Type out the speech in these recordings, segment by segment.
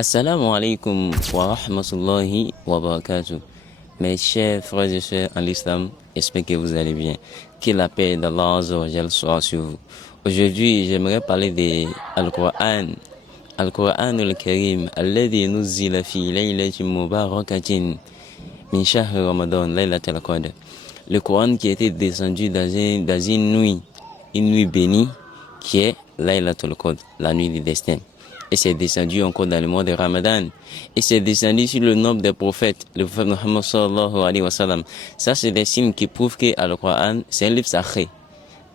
Assalamu alaikum wa rahmatullahi wa barakatuh. Mes chers frères et sœurs en l'islam, j'espère que vous allez bien. Que la paix d'Allah Azza wa Jal soit sur vous. Aujourd'hui, j'aimerais parler de Al-Qur'an. Al-Qur'an al-Karim, alladhi nuzzila fi laylatin mubarakatin min shahr Ramadan, laylatul qadr. Le Coran qui a été descendu dans une nuit bénie, qui est Laylatul Qadr, la nuit du destin. Et c'est descendu encore dans le mois de Ramadan. Et c'est descendu sur le nombre des prophètes, le prophète Muhammad sallallahu alayhi wa sallam. Ça, c'est des signes qui prouvent que le Coran, c'est un livre sacré,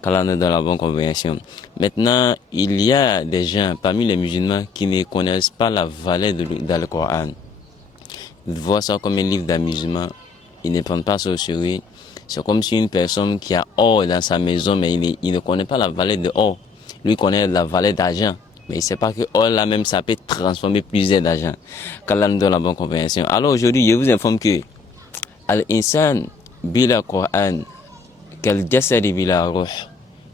quand on est dans la bonne compréhension. Maintenant, il y a des gens parmi les musulmans qui ne connaissent pas la valeur de le Coran. Ils voient ça comme un livre d'amusement. Ils ne prennent pas ça au sérieux. C'est comme si une personne qui a or dans sa maison, mais il ne connaît pas la valeur de or. Lui connaît la valeur d'argent, mais il ne sait pas que or là même, ça peut transformer plusieurs d'argent. Qu'Allah nous donne la bonne compréhension. Alors aujourd'hui, je vous informe que Al-Insan bila Qur'an, Kal Jasadi bila Ruh.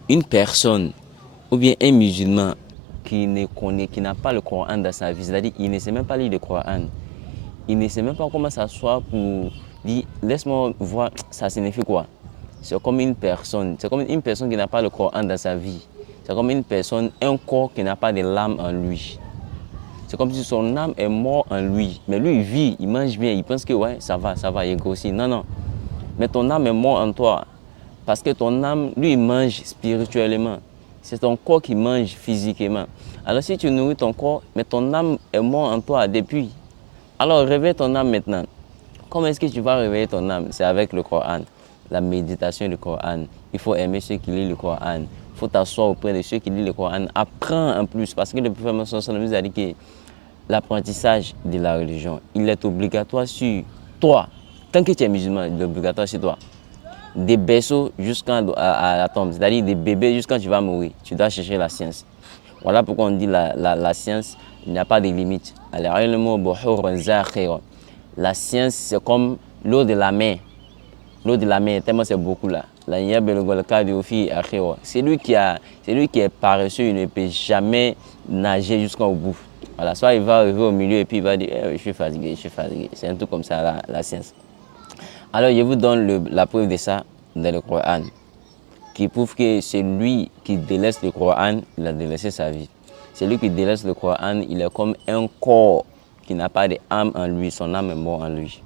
Une personne, ou bien un musulman qui n'a pas le Coran dans sa vie, c'est-à-dire qu'il ne sait même pas lire le Coran. Il ne sait même pas comment s'asseoir pour dire laisse-moi voir ça signifie quoi. C'est comme une personne qui n'a pas le Coran dans sa vie. C'est comme une personne, un corps qui n'a pas de l'âme en lui. C'est comme si son âme est morte en lui. Mais lui, il vit, il mange bien, il pense que ouais, ça va, il grossit. Non, non. Mais ton âme est morte en toi. Parce que ton âme, lui, il mange spirituellement. C'est ton corps qui mange physiquement. Alors si tu nourris ton corps, mais ton âme est morte en toi depuis. Alors réveille ton âme maintenant. Comment est-ce que tu vas réveiller ton âme? C'est avec le Coran, la méditation du Coran. Il faut aimer ceux qui lisent le Coran. Il faut t'asseoir auprès de ceux qui lisent le Coran. Apprends en plus, parce que le prophète nous a dit que l'apprentissage de la religion, il est obligatoire sur toi. Tant que tu es musulman, il est obligatoire sur toi. Des berceaux jusqu'à la tombe, c'est-à-dire des bébés jusqu'à tu vas mourir. Tu dois chercher la science. Voilà pourquoi on dit la science, il n'y a pas de limite. La science, c'est comme l'eau de la mer. L'eau de la mer, tellement c'est beaucoup là. C'est lui qui est paresseux, il ne peut jamais nager jusqu'au bout. Voilà, soit il va arriver au milieu et puis il va dire je suis fatigué. C'est un truc comme ça la science. Alors je vous donne la preuve de ça dans le Coran, qui prouve que c'est lui qui délaisse le Coran, il a délaissé sa vie. C'est lui qui délaisse le Coran, il est comme un corps qui n'a pas d'âme en lui, son âme est morte en lui.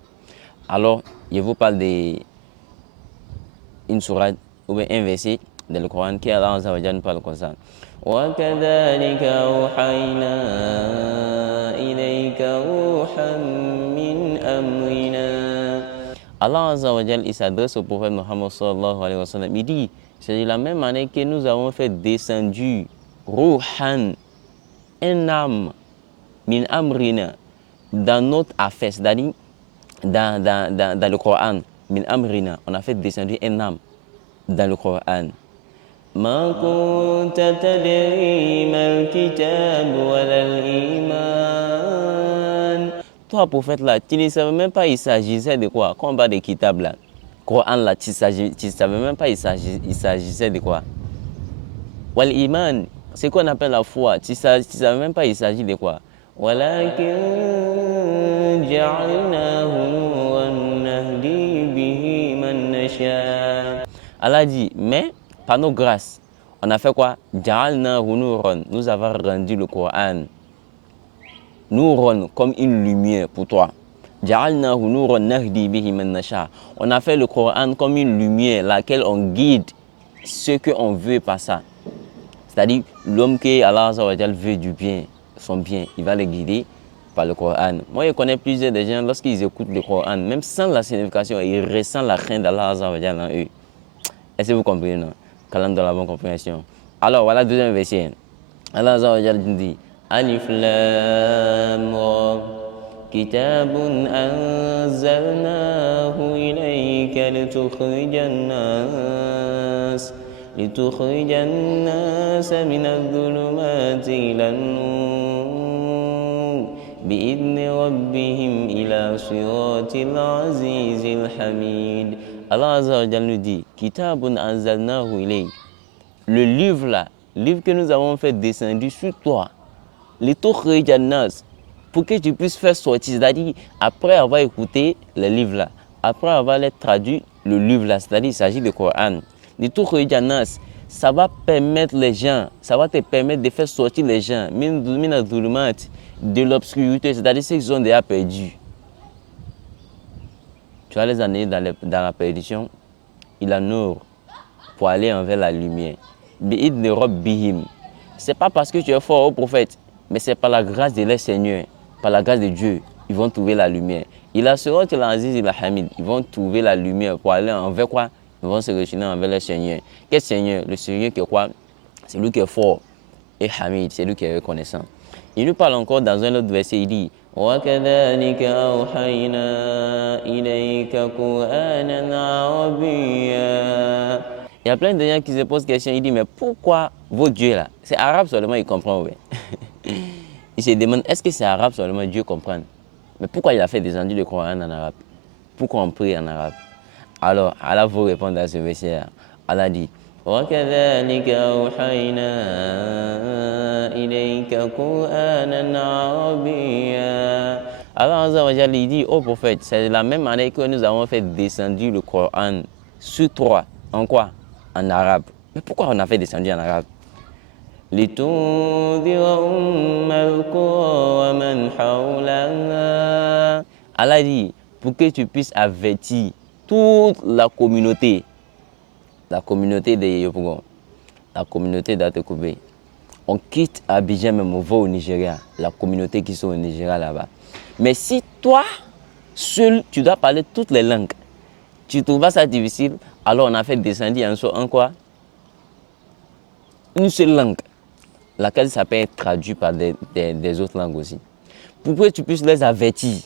Alors, je vous parle d'une sourate ou bien un verset dans le Coran qui Allah nous parle comme ça. وَكَذَلِكَ أَوْحَيْنَا إِلَيْكَ رُوحًا مِّنْ أَمْرِنَا. Allah Azza wa Jal, il s'adresse au prophète Muhammad sallallahu alayhi wa sallam. Il dit, c'est de la même manière que nous avons fait descendu Ruhan, un âme, min amrina, dans notre affaire, c'est-à-dire dans le Coran, min amrina, on a fait descendre un âme dans le Coran. Ma kunta tadri mal kitab wal iman. Toi, prophète là, tu ne savais même pas il s'agissait de quoi? Quand on parle de kitab là, Coran là, tu ne savais même pas il s'agissait de quoi? Wal iman, c'est qu'on appelle la foi, tu ne savais même pas il s'agit de quoi? ولكن جعلناه نورا نهدي به من نشاء. Allah dit, mais par nos grâces, on a fait quoi? جعلناه نورا, nous avons rendu le Coran نورا, comme une lumière pour toi. جعلناه نورا نهدي به من نشاء. On a fait le Coran comme une lumière, laquelle on guide ce qu'on veut par ça. C'est-à-dire l'homme que Allah veut du bien, son bien, il va le guider par le Coran. Moi, je connais plusieurs des gens, lorsqu'ils écoutent le Coran, même sans la signification, ils ressentent la crainte d'Allah en eux. Est-ce que vous comprenez, non? Qu'Allah donne la bonne compréhension. Alors, voilà le deuxième verset. Allah dit Alif Lam Ra, Kitabun anzalnahu ilayka litukhrijan nas. لتخرج الناس من الظلمات إلى النور بإذن ربهم إلى صراط العزيز الحميد. Allah Azza wa Jalla nous dit Kitabun anzalnahu ilayk. Le livre là, livre que nous avons fait descendre sur toi, litukhrijan nas, pour que tu puisses faire sortir. C'est-à-dire, après avoir écouté les livres là, après avoir les traduit le livre là, c'est-à-dire il s'agit du Coran, de tout Khouridjanas, ça va permettre les gens, ça va te permettre de faire sortir les gens, de l'obscurité, c'est-à-dire ceux qui sont déjà perdus. Tu vas les amener dans la perdition, il a nour pour aller envers la lumière. C'est pas parce que tu es fort au prophète, mais c'est par la grâce de leur Seigneur, par la grâce de Dieu, ils vont trouver la lumière. Il a Surat al-Aziz et la Hamid, ils vont trouver la lumière pour aller envers quoi? Ils vont se retourner envers le Seigneur. Quel Seigneur? Le Seigneur qui est quoi? C'est lui qui est fort. Et Hamid, c'est lui qui est reconnaissant. Il nous parle encore dans un autre verset, il dit وَكَذَلِكَ أَوْحَيْنَا إِلَيْكَ قُرْآنًا عَرَبِيًّا. Il y a plein de gens qui se posent question, ils disent mais pourquoi vos dieux là? C'est arabe seulement, ils comprennent, oui. Ils se demandent est-ce que c'est arabe seulement, Dieu comprend? Mais pourquoi il a fait descendre le Coran en arabe? Pourquoi on prie en arabe? Alors, Allah vous répondre à ce verset. Allah dit وَكَذَلِكَ أَوْحَيْنَا إِلَيْكَ قُرْآنًا عَرَبِيًّا. Alors, il dit au prophète, c'est la même année que nous avons fait descendre le Coran sur toi. En quoi? En arabe. Mais pourquoi on a fait descendre en arabe? Allah dit, pour que tu puisses avertir toute la communauté de Yopougon, la communauté d'Atekoubé. On quitte Abidjan, même on va au Nigeria, la communauté qui sont au Nigeria là-bas. Mais si toi, seul, tu dois parler toutes les langues, tu trouves ça difficile, alors on a fait descendre en quoi? Une seule langue, laquelle ça peut être traduite par des autres langues aussi. Pour que tu puisses les avertir.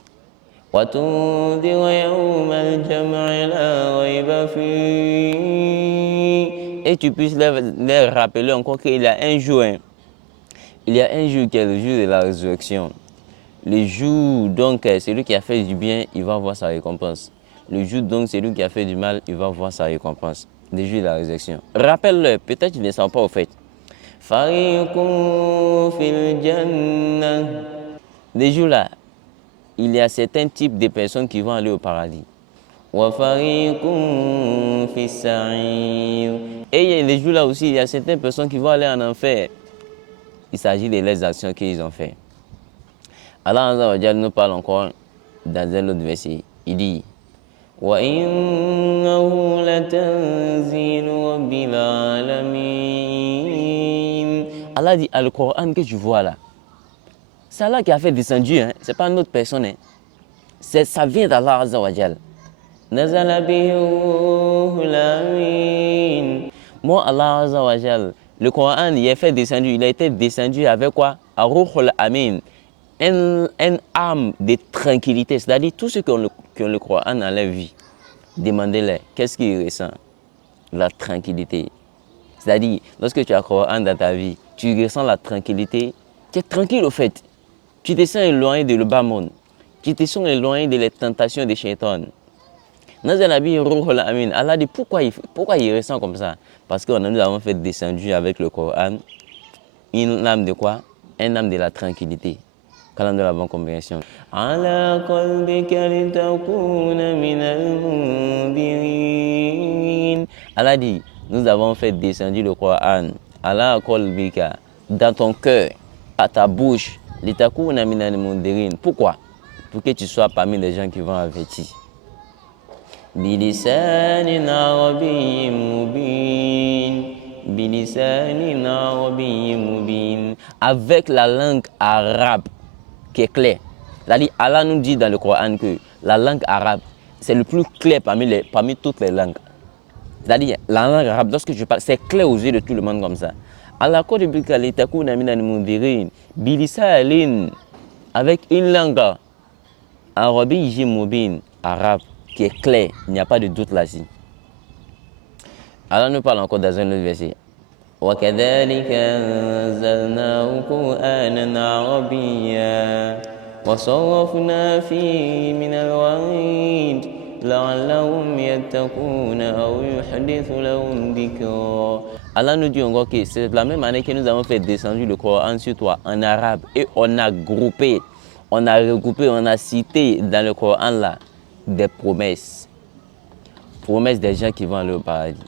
Et tu puisses les rappeler encore qu'il y a un jour. Il y a un jour qui est le jour de la résurrection. Le jour, donc, celui qui a fait du bien, il va voir sa récompense. Le jour, donc, celui qui a fait du mal, il va voir sa récompense. Le jour de la résurrection. Rappelle-le, peut-être qu'ils ne sont pas au fait. Les jours là, il y a certains types de personnes qui vont aller au paradis. Et les jours là aussi, il y a certaines personnes qui vont aller en enfer. Il s'agit de leurs actions qu'ils ont faites. Allah nous parle encore dans un autre verset. Il dit وَإِنَّهُ لَتَنزِيلُ رَبِّ الْعَالَمِينَ. Allah dit, le Coran que tu vois là, c'est Allah qui a fait descendre, hein? Ce n'est pas une autre personne. Hein? Ça vient d'Allah Azza wa Jal. نَزَلَ بِهِ الرُّوحُ الْأَمِينُ. Moi, Allah Azza wa Jal, le Coran, il est fait descendre, il a été descendu avec quoi? Ar-Ruhul Amin. Une âme de tranquillité, c'est-à-dire tous ceux qui ont le Coran dans leur vie, demandez-leur qu'est-ce qu'ils ressentent? La tranquillité. C'est-à-dire, lorsque tu as le Coran dans ta vie, tu ressens la tranquillité, tu es tranquille au fait. Tu te sens éloigné de le bas monde, tu te sens éloigné de les tentations des shaitans. Allah dit pourquoi il ressent comme ça? Parce que nous avons fait descendre avec le Coran une âme de quoi? Une âme de la tranquillité. Quand de la bonne compréhension. Allah dit, nous avons fait descendre le Coran. Allah dans ton cœur, à ta bouche. Pourquoi? Pour que tu sois parmi les gens qui vont avertir. Avec la langue arabe qui est claire. C'est-à-dire, Allah nous dit dans le Coran que la langue arabe, c'est le plus clair parmi toutes les langues. C'est-à-dire, la langue arabe, lorsque je parle, c'est clair aux yeux de tout le monde comme ça. Allah avec une langue arabe qui est claire, il n'y a pas de doute là-dessus. Allah nous parle encore dans un autre verset. وَكَذَلِكَ أَنزَلْنَاهُ قُرْآنًا عَرَبِيًّا وَصَرَّفْنَا فِيهِ مِنَ الْوَعِيدِ لَعَلَّهُمْ يَتَّقُونَ أَوْ يُحْدِثُ لَهُمْ ذِكْرًا. Allah nous dit encore que c'est la même année que nous avons fait descendre le Coran sur toi en arabe et on a groupé, on a regroupé, on a cité dans le Coran là des promesses. Promesses des gens qui vont aller au paradis.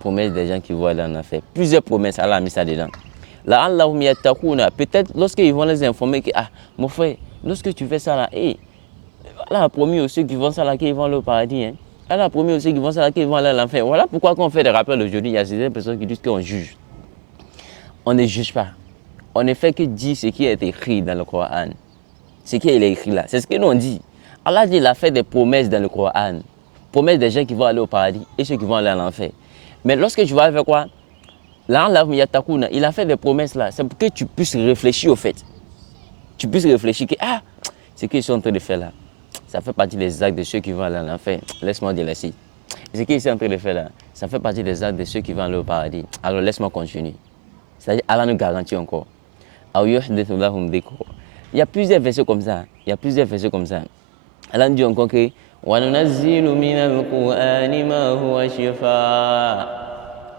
Promesses des gens qui vont aller en enfer. Plusieurs promesses, Allah a mis ça dedans. Là, peut-être lorsqu'ils vont les informer que, ah, mon frère, lorsque tu fais ça là, Allah a promis aux ceux qui vont ça là qu'ils vont aller au paradis. Hein. Allah a promis aux ceux qui vont ça là qu'ils vont aller à l'enfer. Voilà pourquoi quand on fait des rappels aujourd'hui, il y a certaines personnes qui disent qu'on juge. On ne juge pas. On ne fait que dire ce qui est écrit dans le Coran. Ce qui est écrit là, c'est ce que nous on dit. Allah dit, il a fait des promesses dans le Coran. Promesses des gens qui vont aller au paradis et ceux qui vont aller à l'enfer. Mais lorsque tu vas faire quoi? Là, il a fait des promesses là. C'est pour que tu puisses réfléchir au fait. Tu puisses réfléchir que, ah, ce qu'ils sont en train de faire là, ça fait partie des actes de ceux qui vont aller à l'enfer. Laisse-moi délaisser. Ce qu'ils sont en train de faire là, ça fait partie des actes de ceux qui vont aller au paradis. Alors laisse-moi continuer. C'est-à-dire, Allah nous garantit encore. Il y a plusieurs versets comme ça. Il y a plusieurs versets comme ça. Allah nous dit encore que وَنُنَزِّلُ مِنَ الْقُرْآنِ مَا هُوَ شِفَاءٌ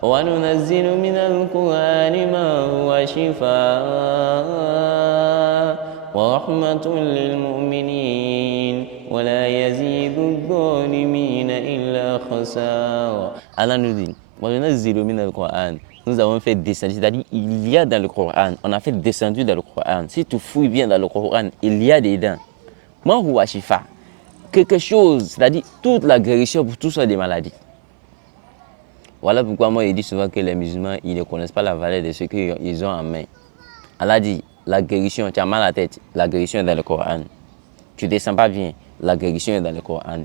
وَنُنَزِّلُ مِنَ الْقُرْآنِ مَا هُوَ شِفَاءٌ وَرَحْمَةٌ لِلْمُؤْمِنِينَ وَلَا يَزِيدُ الظَّالِمِينَ إِلَّا خَسَارًا. Allah nous dit وَنُنَزِّلُ مِنَ الْقُرْآنِ. Nous avons fait descendre, c'est-à-dire il y a dans le Coran, on a fait descendre dans le Coran. Si tu fouilles bien dans le Coran, il y a dedans. Ma huwa shifa. Quelque chose, c'est-à-dire toute la guérison pour toutes sortes de maladies. Voilà pourquoi moi je dis souvent que les musulmans, ils ne connaissent pas la valeur de ce qu'ils ont en main. Allah dit, la guérison, tu as mal à la tête, la guérison est dans le Coran. Tu ne te sens pas bien, la guérison est dans le Coran.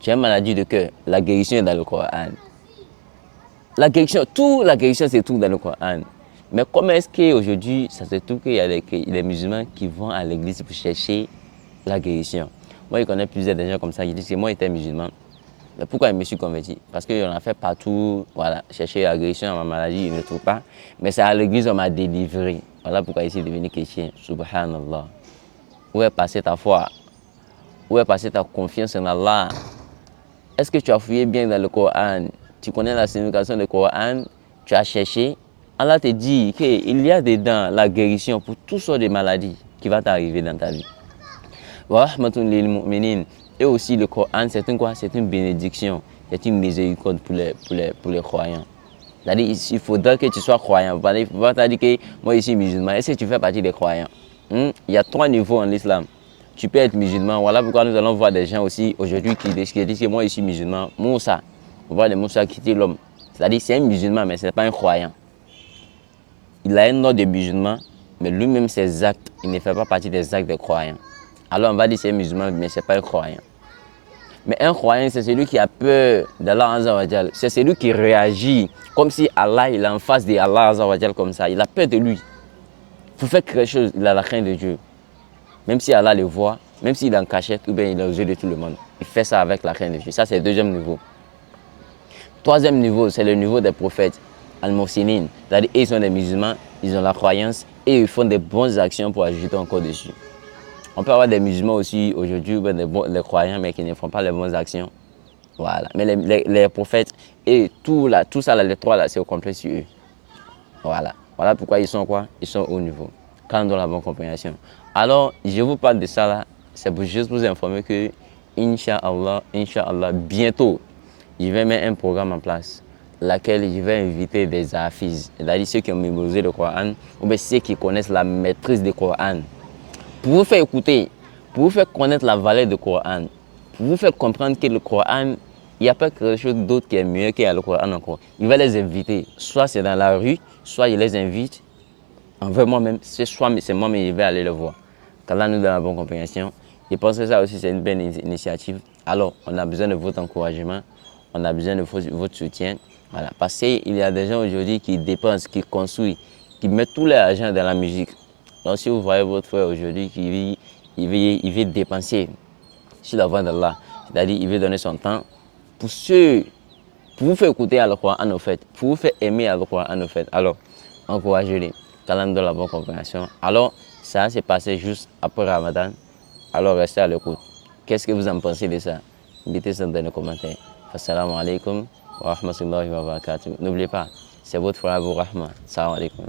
Tu as une maladie de cœur, la guérison est dans le Coran. La guérison, toute la guérison c'est tout dans le Coran. Mais comment est-ce qu'aujourd'hui, ça se trouve qu'il y a des musulmans qui vont à l'église pour chercher la guérison? Moi, je connais plusieurs gens comme ça qui disent que moi, j'étais musulman. Mais pourquoi je me suis converti? Parce qu'on a fait partout, voilà, chercher la guérison à ma maladie, je ne trouve pas. Mais c'est à l'église qu'on m'a délivré. Voilà pourquoi je suis devenu chrétien. Subhanallah. Où est passée ta foi? Où est passée ta confiance en Allah? Est-ce que tu as fouillé bien dans le Coran? Tu connais la signification du Coran? Tu as cherché? Allah te dit qu'il y a dedans la guérison pour toutes sortes de maladies qui va t'arriver dans ta vie. Et aussi le Coran, c'est une quoi? C'est une bénédiction, c'est une miséricorde pour les croyants. C'est-à-dire il faudra que tu sois croyant. Il ne faut pas te dire que moi je suis musulman. Est-ce que tu fais partie des croyants? Il y a 3 niveaux en islam. Tu peux être musulman. Voilà pourquoi nous allons voir des gens aussi aujourd'hui qui disent que moi je suis musulman. Moussa, on voit des Moussa quitter l'homme. C'est-à-dire c'est un musulman mais ce n'est pas un croyant. Il a un nom de musulman, mais lui-même ses actes, il ne fait pas partie des actes des croyants. Alors on va dire c'est un musulman, mais ce n'est pas un croyant. Mais un croyant, c'est celui qui a peur d'Allah Azza wa Jal. C'est celui qui réagit comme si Allah il est en face de Allah Azza wa Jal comme ça. Il a peur de lui. Pour faire quelque chose, il a la crainte de Dieu. Même si Allah le voit, même s'il est en cachette, ou bien il est aux yeux de tout le monde. Il fait ça avec la crainte de Dieu. Ça, c'est le deuxième niveau. Troisième niveau, c'est le niveau des prophètes, al-Muhsinin. C'est-à-dire, ils sont des musulmans, ils ont la croyance et ils font des bonnes actions pour ajouter encore dessus. On peut avoir des musulmans aussi aujourd'hui, des croyants, mais qui ne font pas les bonnes actions. Voilà. Mais les prophètes et tout ça, les trois, là, c'est au complet sur eux. Voilà. Voilà pourquoi ils sont quoi? Ils sont au niveau. Quand on donne la bonne compréhension. Alors, je vous parle de ça là, c'est pour juste vous informer que, Inch'Allah, bientôt, je vais mettre un programme en place, laquelle je vais inviter des hafiz, c'est-à-dire ceux qui ont mémorisé le Coran, ou bien ceux qui connaissent la maîtrise du Coran, pour vous faire écouter, pour vous faire connaître la valeur du Coran, pour vous faire comprendre que le Coran, il n'y a pas quelque chose d'autre qui est mieux que le Coran encore. Il va les inviter, soit c'est dans la rue, soit il les invite envers moi-même, soit c'est moi-même je vais aller le voir. Qu'Allah nous donne la bonne compréhension. Je pense que ça aussi c'est une belle initiative. Alors, on a besoin de votre encouragement, on a besoin de votre soutien. Voilà. Parce qu'il y a des gens aujourd'hui qui dépensent, qui construisent, qui mettent tout leur argent dans la musique. Donc si vous voyez votre frère aujourd'hui qui veut dépenser sur la voie d'Allah, c'est-à-dire il veut donner son temps pour vous faire écouter à Al-Qur'an en fait, pour vous faire aimer Al-Qur'an en fait. Alors, encouragez-les, qu'Allah nous donne la bonne compréhension. Alors, ça s'est passé juste après Ramadan. Alors, restez à l'écoute. Qu'est-ce que vous en pensez de ça? Mettez ça dans les commentaires. Assalamu alaikum wa rahmatullahi wa barakatuh. N'oubliez pas, c'est votre frère Abou Rahma. Salam alaikum.